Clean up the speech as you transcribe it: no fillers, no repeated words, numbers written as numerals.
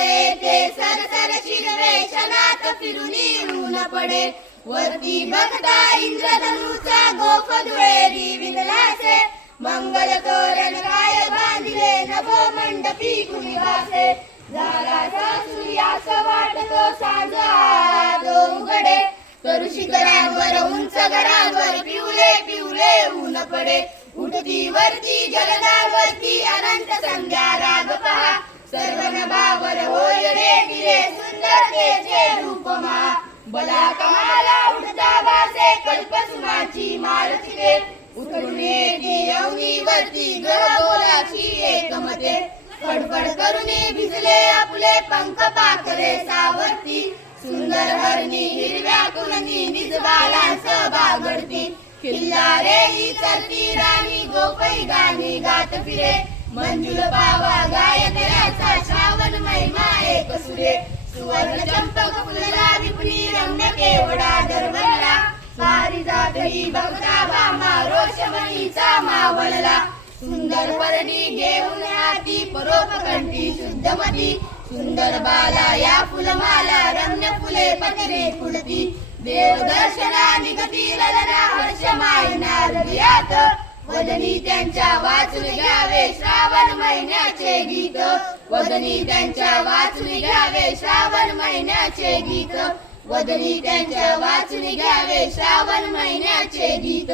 येते सरसर शिरवे क्षणात फिरुनी ऊन पडे वरती बघता इंद्रधनुचा गोफ दुहेरी विंदलासे मंगल तोरण काय बांधिले नभो मंडपी कुणी वासे झाला सूर्यास वाटतो सांज आदो उघडे तरू शिखरांवर उंच घरांवर पिवले पिवले ऊन पडे उठती वरती जलदावरती अनंत संध्या राग पहा सर्वन बावर होय रे तिरे सुंदरतेचे रूप महा बला कमाला उठता भासे कल्पसुमाची मारती ते उठून येती अवनीवरती ग्रहगोलाची एकमते फडफड करुनी भिजले आपले पंख पाखरे सावरती सुंदर हरणी हिरव्या कुलनी निजबालांस बागडती किल्लारे ही चरती राणी गोपई गाणी गात फिरे मंजुल पावा गायत्र्याचा श्रावण महिमा एक सुरे सुवर्ण चंपक फुलला विपुनी रम्य केवडा दरवळला पारिजातही बघता भामा रोषमणीचा मावळला सुंदर परडी घेऊन हाती परोपकंठी शुद्धमती सुंदर बाला या फुलमाला रम्य फुले पतिरे फुलती देवदर्शना निगती ललना हर्ष मायना हृदयात वदनी त्यांच्या वाचून घ्यावे श्रावण महिन्याचे गीत वदनी त्यांच्या वाचून घ्यावे श्रावण महिन्याचे गीत वदनी त्यांच्या वाचून घ्यावे श्रावण महिन्याचे गीत।